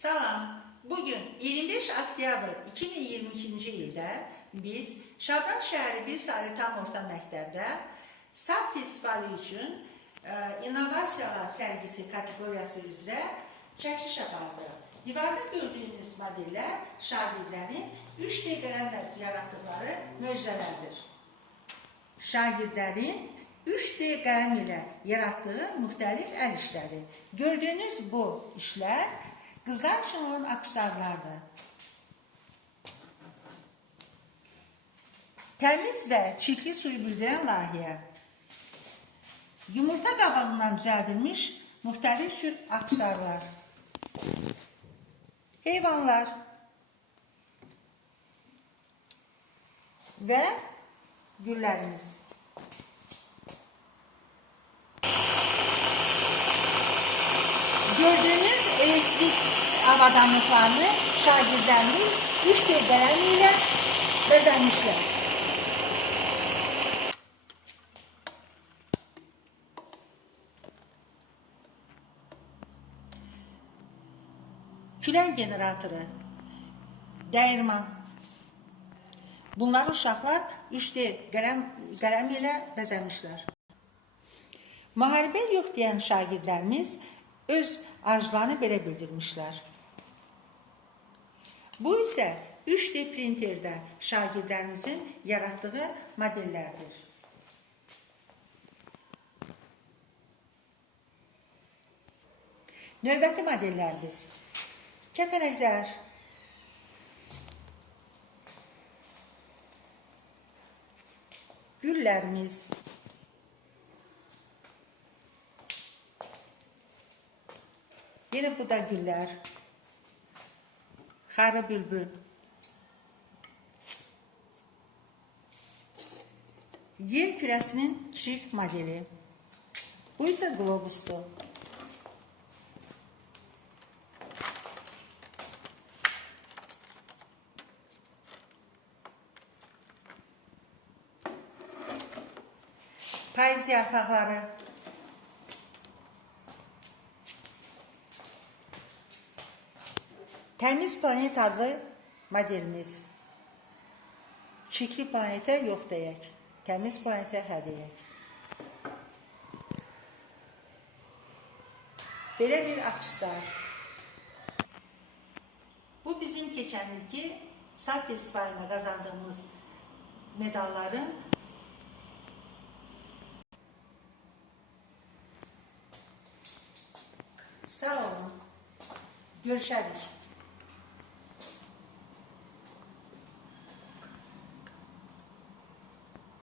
Salam. Bugün 25 oktyabr 2022-ci ildə biz Şabran şəhəri bir saylı tam orta məktəbdə SAP festivali üçün e, innovasiyalar sərgisi kateqoriyası üzrə çəkiliş apardıq. Divarda gördüyünüz modellər şagirdlərin 3D qələmlə yaratdıqları möcüzələrdir. Şagirdlərin 3D qələm ilə yaratdığı müxtəlif əl işləri. Gördüyünüz bu işlər qızlar üçün olan aksarlardır. Təmiz və çirkli suyu bildirən layihə. Yumurta qabığından düzəldilmiş müxtəlif cür aksarlar. Heyvanlar və güllərimiz. Gördüğünüz elektrik avadanlıklarını 3D qələmi bezenmişler. Külən generatoru, dəyirman. Bunları uşaqlar 3D qələm, qələm ilə bəzəmişlər. Müharibə yox deyən şagirdlərimiz öz arzularını belə bildirmişlər. Bu isə 3D printerdə şagirdlərimizin yaratdığı modellərdir. Növbəti modellərimiz kəpənəklər, güllərimiz, Yine bu da güller. Xarı bülbül. Yer kürəsinin kiçik modeli. Bu isə globusdur. Payız yarpaqları. Təmiz planet adlı modelimiz. Çirkli planetə yox deyək. Təmiz planetə hə deyək. Belə bir akslar. Bu bizim keçən ilki SAP festivalında qazandığımız medalların Sağ olun. Görüşərik.